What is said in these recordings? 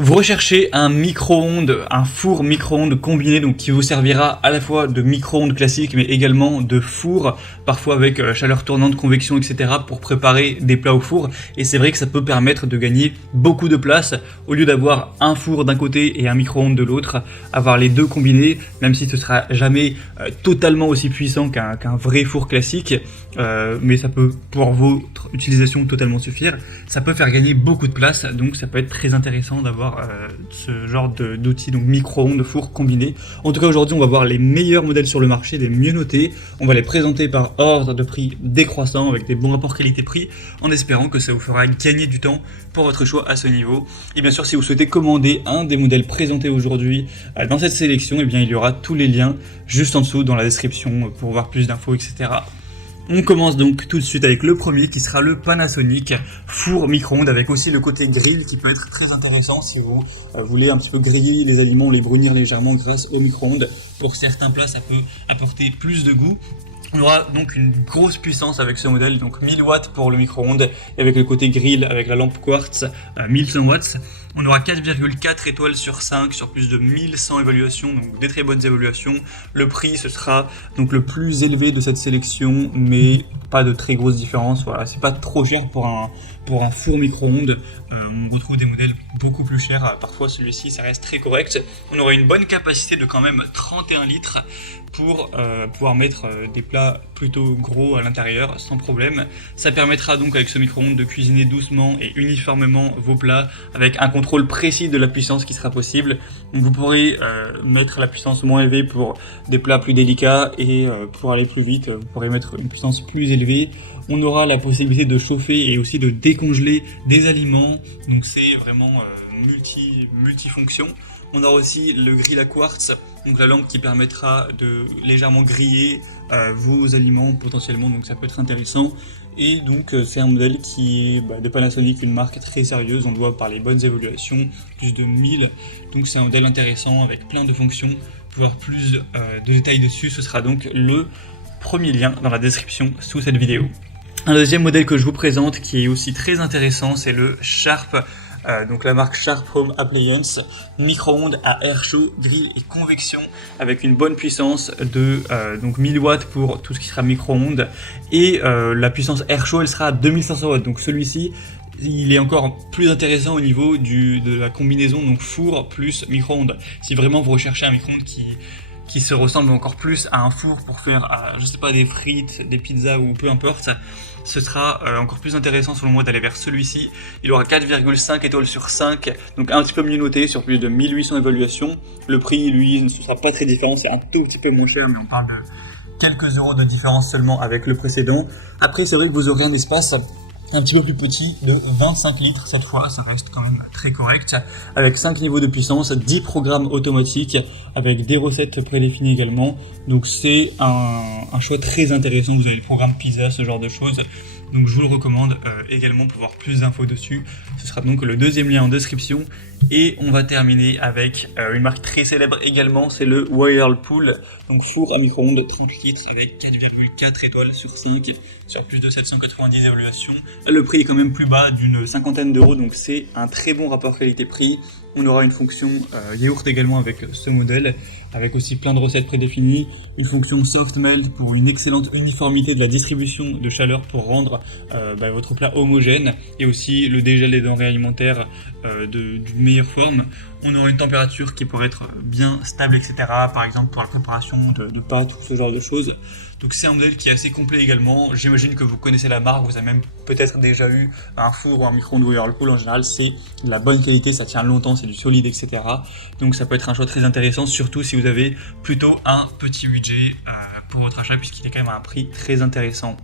Vous recherchez un micro-ondes, un four micro-ondes combiné, donc qui vous servira à la fois de micro-ondes classique, mais également de four, parfois avec chaleur tournante, convection, etc. pour préparer des plats au four. Et c'est vrai que ça peut permettre de gagner beaucoup de place, au lieu d'avoir un four d'un côté et un micro-ondes de l'autre, avoir les deux combinés, même si ce sera jamais totalement aussi puissant qu'un vrai four classique, mais ça peut, pour votre utilisation, totalement suffire. Ça peut faire gagner beaucoup de place, donc ça peut être très intéressant d'avoir ce genre d'outils, donc micro-ondes, four combiné. En tout cas, aujourd'hui, on va voir les meilleurs modèles sur le marché, les mieux notés. On va les présenter par ordre de prix décroissant, avec des bons rapports qualité-prix, en espérant que ça vous fera gagner du temps pour votre choix à ce niveau. Et bien sûr, si vous souhaitez commander un des modèles présentés aujourd'hui dans cette sélection, eh bien, il y aura tous les liens juste en dessous dans la description pour voir plus d'infos, etc. On commence donc tout de suite avec le premier qui sera le Panasonic four micro-ondes, avec aussi le côté grill qui peut être très intéressant si vous voulez un petit peu griller les aliments, les brunir légèrement grâce au micro-ondes. Pour certains plats, ça peut apporter plus de goût. On aura donc une grosse puissance avec ce modèle, donc 1000 watts pour le micro-ondes, et avec le côté grill avec la lampe quartz 1100 watts. On aura 4,4 étoiles sur 5 sur plus de 1100 évaluations, donc des très bonnes évaluations. Le prix, ce sera donc le plus élevé de cette sélection, mais pas de très grosse différence. Voilà, c'est pas trop cher pour un four micro-ondes. On retrouve des modèles beaucoup plus chers. Parfois, celui-ci, ça reste très correct. On aura une bonne capacité de quand même 31 litres pour pouvoir mettre des plats plutôt gros à l'intérieur sans problème. Ça permettra donc avec ce micro-ondes de cuisiner doucement et uniformément vos plats avec un contrôle précis de la puissance qui sera possible. Donc vous pourrez mettre la puissance moins élevée pour des plats plus délicats et pour aller plus vite, vous pourrez mettre une puissance plus élevée. On aura la possibilité de chauffer et aussi de décongeler des aliments, donc c'est vraiment multifonction. On aura aussi le grill à quartz, donc la lampe qui permettra de légèrement griller vos aliments potentiellement, donc ça peut être intéressant. Et donc c'est un modèle qui est de Panasonic, une marque très sérieuse, on le voit par les bonnes évaluations, plus de 1000. Donc c'est un modèle intéressant avec plein de fonctions. Pour voir plus de détails dessus, ce sera donc le premier lien dans la description sous cette vidéo. Un deuxième modèle que je vous présente qui est aussi très intéressant, c'est le Sharp. Donc la marque Sharp Home Appliance, micro-ondes à air chaud, grill et convection, avec une bonne puissance de donc 1000 watts pour tout ce qui sera micro-ondes, et la puissance air chaud elle sera à 2500 watts. Donc celui-ci il est encore plus intéressant au niveau de la combinaison donc four plus micro-ondes. Si vraiment vous recherchez un micro-ondes qui se ressemble encore plus à un four pour faire, je sais pas, des frites, des pizzas ou peu importe, ce sera encore plus intéressant selon moi d'aller vers celui-ci. Il aura 4,5 étoiles sur 5, donc un petit peu mieux noté sur plus de 1800 évaluations. Le prix, lui, ne sera pas très différent, c'est un tout petit peu moins cher, mais on parle de quelques euros de différence seulement avec le précédent. Après, c'est vrai que vous aurez un espace un petit peu plus petit, de 25 litres cette fois, ça reste quand même très correct, avec 5 niveaux de puissance, 10 programmes automatiques, avec des recettes prédéfinies également, donc c'est un choix très intéressant. Vous avez le programme pizza, ce genre de choses, donc je vous le recommande également pour voir plus d'infos dessus. Ce sera donc le deuxième lien en description. Et on va terminer avec une marque très célèbre également, c'est le Whirlpool, donc four à micro-ondes 38 litres avec 4,4 étoiles sur 5 sur plus de 790 évaluations. Le prix est quand même plus bas d'une cinquantaine d'euros, donc c'est un très bon rapport qualité-prix. On aura une fonction yaourt également avec ce modèle, avec aussi plein de recettes prédéfinies, une fonction soft melt pour une excellente uniformité de la distribution de chaleur pour rendre votre plat homogène, et aussi le dégel des denrées alimentaires d'une meilleure forme. On aura une température qui pourrait être bien stable, etc. Par exemple pour la préparation de pâtes ou ce genre de choses. Donc c'est un modèle qui est assez complet également. J'imagine que vous connaissez la marque, vous avez même peut-être déjà eu un four ou un micro-ondes Whirlpool. En général, c'est de la bonne qualité, ça tient longtemps, c'est du solide, etc. Donc ça peut être un choix très intéressant, surtout si vous avez plutôt un petit budget pour votre achat, puisqu'il est quand même à un prix très intéressant.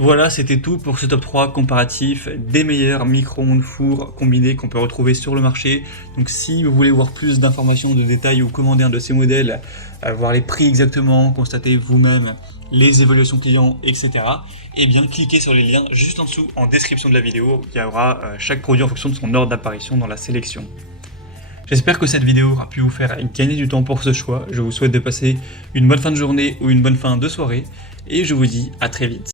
Voilà, c'était tout pour ce top 3 comparatif des meilleurs micro-ondes four combinés qu'on peut retrouver sur le marché. Donc si vous voulez voir plus d'informations, de détails ou commander un de ces modèles, voir les prix exactement, constater vous-même les évaluations clients, etc. Et bien cliquez sur les liens juste en dessous en description de la vidéo. Il y aura chaque produit en fonction de son ordre d'apparition dans la sélection. J'espère que cette vidéo aura pu vous faire gagner du temps pour ce choix. Je vous souhaite de passer une bonne fin de journée ou une bonne fin de soirée. Et je vous dis à très vite.